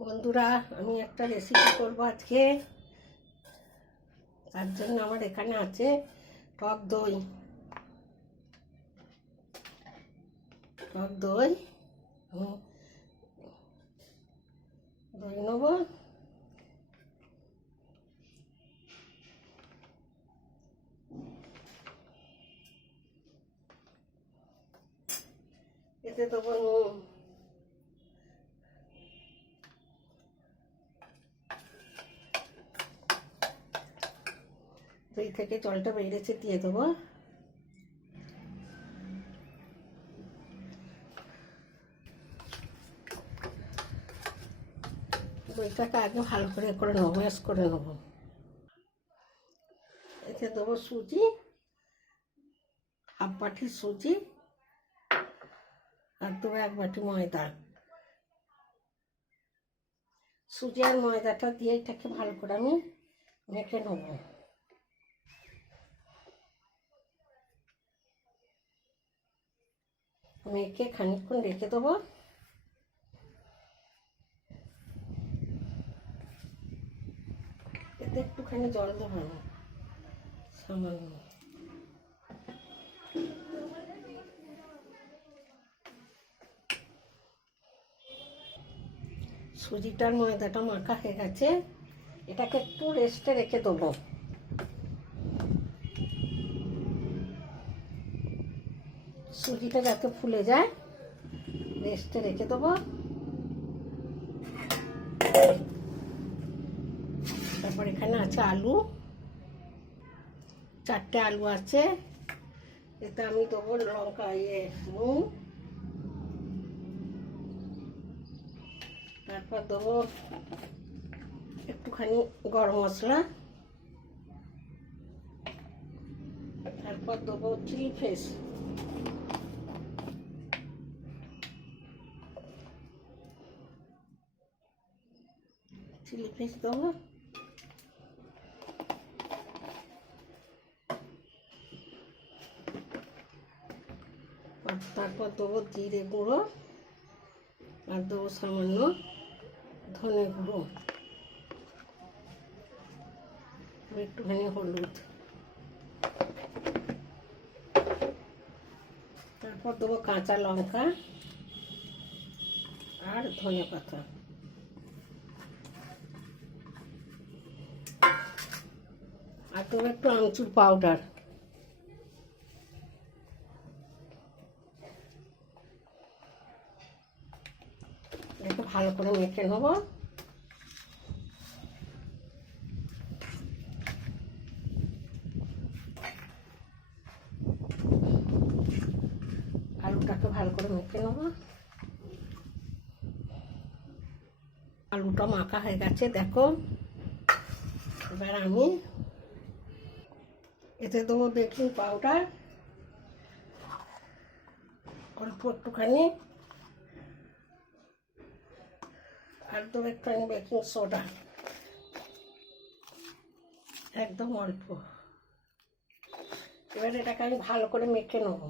বন্ধুরা, আমি একটা রেসিপি করবো আজকে। তার জন্য আমার এখানে আছে টক দই। দই নেব। এতে দেবো নুন, দই থেকে জলটা বেরিয়েছে দিয়ে দেবো। দইটাকে আগে ভালো করে নেবো, ম্যাশ করে নেবো। এতে দেবো সুজি, হাফ বাটি সুজি, আর দেবো 1 বাটি ময়দা। সুজি আর ময়দাটা দিয়ে এটাকে ভালো করে আমি মেখে নেবো। মেখে খানিকক্ষণ রেখে দেবো। এতে একটুখানি জল দেবো না, সামান্য। সুজিটার ময়দাটা মাখা হয়ে গেছে, এটাকে একটু রেস্টে রেখে দেবো। সুজিটা যাতে ফুলে যায়, রেস্টে রেখে দেবো। তারপর এখানে আছে আলু, 4টে আলু আছে। এতে আমি দেবো লঙ্কা, নুন, তারপর দেবো একটুখানি গরম মশলা, তারপর দেবো চিলি ফ্লেক্স, দেবো। তারপর দেবো জিরে গুঁড়ো, আর দেবো সামান্য ধনে গুঁড়ো, একটুখানি হলুদ। তারপর দেবো কাঁচা লঙ্কা আর ধনে পাতা। আর দেবো একটু আমচুর পাউডার। এটাকে ভালো করে মেখে নেবো। আলুটাকে ভালো করে মেখে নেবো। আলুটা মাখা হয়ে গেছে, দেখো। এবার আমি এতে দেবো বেকিং পাউডার অল্প একটুখানি, আর দেবো একটুখানি বেকিং সোডা, একদম অল্প। এবার এটাকে আমি ভালো করে মেখে নেবো।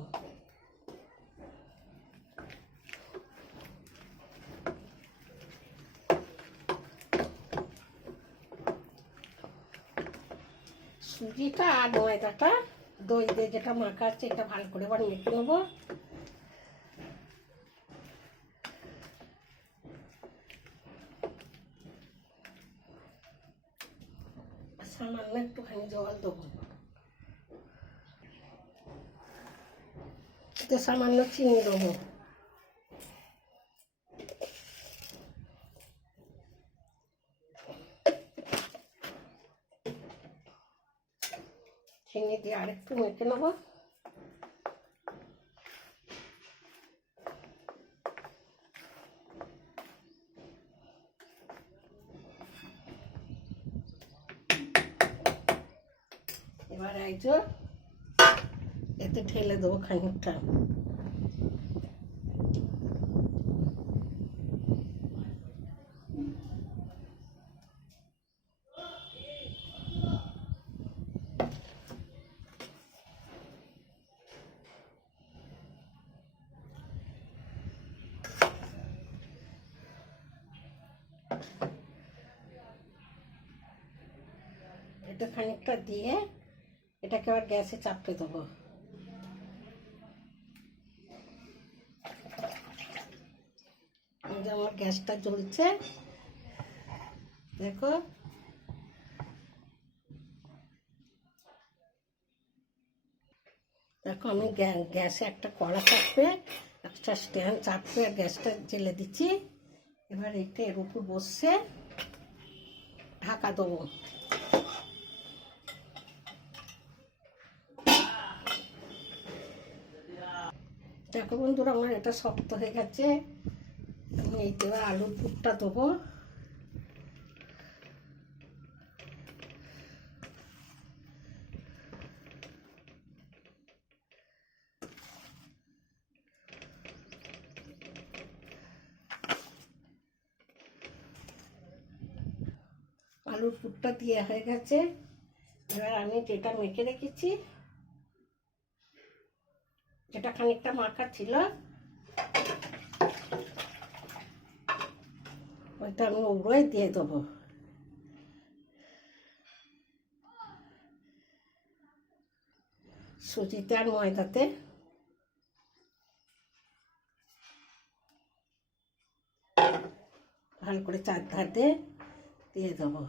সুজিটা আর ময়দাটা দই দিয়ে যেটা মাখা আছে, এটা ভালো করে এবার মেখে নেবো। সামান্য একটুখানি জল দেবো। এতে সামান্য চিনি দেবো। চিনি দিয়ে আরেকটু মেখে নেবো। এবার এতে ঢেলে দেবো খানিকটা। এটা খানিকটা দিয়ে এটাকে আবার গ্যাসে চাপতে দেবো। আমার গ্যাসটা জ্বলছে, দেখো। দেখো আমি গ্যাসে একটা কড়া চাপবে, একটা স্ট্যান্ড চাপবে, আর গ্যাসটা জেলে দিচ্ছি। এবার এটা এর উপর বসছে, ঢাকা দেবো। দেখো বন্ধুরা, আমার এটা শক্ত হয়ে গেছে। আমি এইতে এবার আলুর পুরটা দেবো। আলুর পুরটা দিয়ে হয়ে গেছে। এবার আমি যেটা মেখে রেখেছি, যেটা খানিকটা মাখা ছিল, ওইটা আমি ওগুলোই দিয়ে দেবো। সুজিতে আর ময়দাতে ভালো করে চারধার দিয়ে দেবো।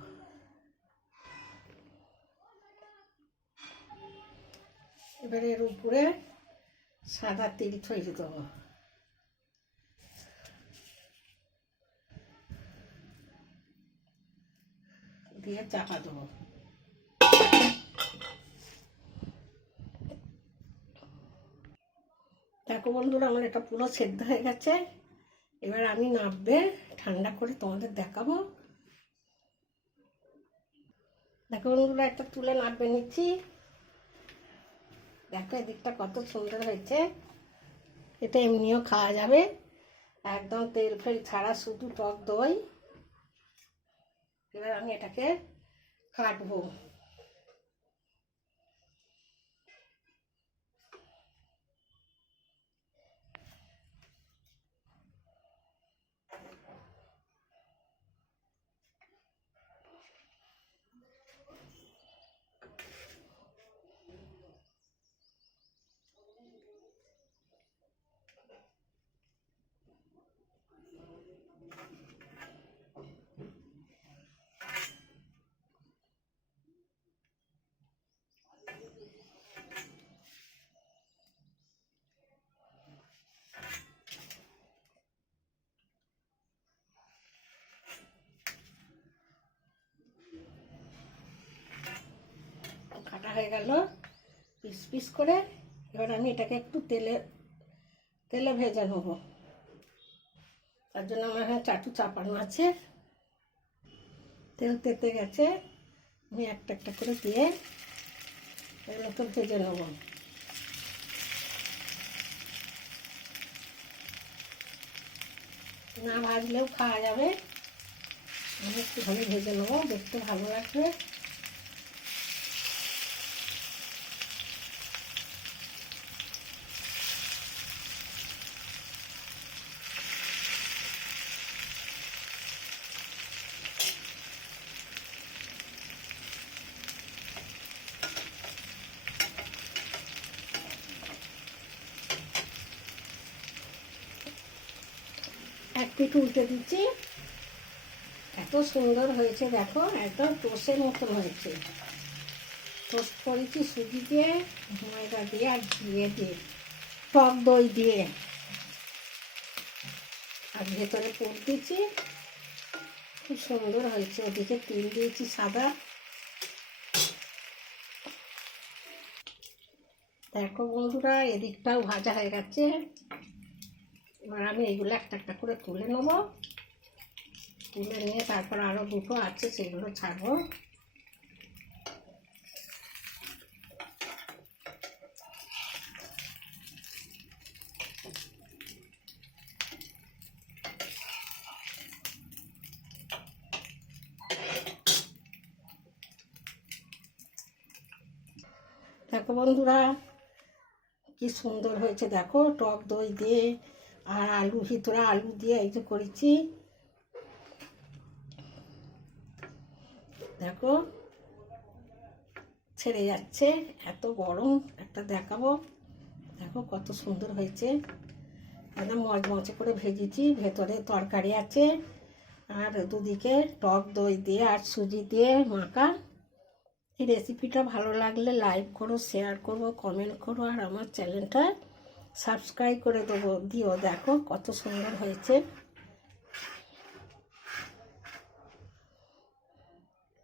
এবারে এর উপরে সাদা তিল ছড়িয়ে দেবো। দিয়ে চাপা দেবো। দেখো বন্ধুরা, আমার এটা পুরো সেদ্ধ হয়ে গেছে। এবার আমি নাববে ঠান্ডা করে তোমাদের দেখাবো। দেখো বন্ধুরা, একটা তুলে নাববে নিচ্ছি। দেখো এদিকটা কত সুন্দর হয়েছে। এটা এমনিও খাওয়া যাবে, একদম তেল ফেল ছাড়া, শুধু টক দই। এবার আমি এটাকে কাটবো। কাটা হয়ে গেল পিস পিস করে। এবার আমি এটাকে একটু তেলে ভেজে নেব। তার জন্য আমার এখানে চাটু চাপানো আছে। তেল তেতে গেছে, আমি একটা একটা করে দিয়ে এগুলোকে ভেজে নেব। না ভাজলেও খাওয়া যাবে, আমি একটুখানি ভেজে নেবো, দেখতে ভালো লাগবে। এক পিঠ উল্টে দিচ্ছি। এত সুন্দর হয়েছে দেখো, একদম টোস্টের মতন হয়েছে। টোস্ট করেছি সুজি দিয়ে, ময়দা দিয়ে, আর ঘিয়ে দিয়ে, টক দই দিয়ে, আর ভেতরে পুর দিয়েছি। খুব সুন্দর হয়েছে। ওদিকে তিল দিয়েছি সাদা। দেখো বন্ধুরা, এদিকটাও ভাজা হয়ে গেছে। এবার আমি এইগুলো একটা একটা করে তুলে নেবো। তুলে নিয়ে তারপর আরও দুটো আছে, সেগুলো ছাড়বো। দেখো বন্ধুরা, কি সুন্দর হয়েছে। দেখো টক দই দিয়ে আর আলু, ভিতরে আলু দিয়ে এই যে করেছি। দেখো ছেড়ে যাচ্ছে, এত গরম। একটা দেখাবো, দেখো কত সুন্দর হয়েছে, একদম মচমচে করে ভেজেছি। ভেতরে তরকারি আছে আর দুদিকে টক দই দিয়ে আর সুজি দিয়ে মাখা। এই রেসিপিটা ভালো লাগলে লাইক করো, শেয়ার করো, কমেন্ট করো, আর আমার চ্যানেলটা সাবস্ক্রাইব করে দিও। দেখো কত সুন্দর হয়েছে।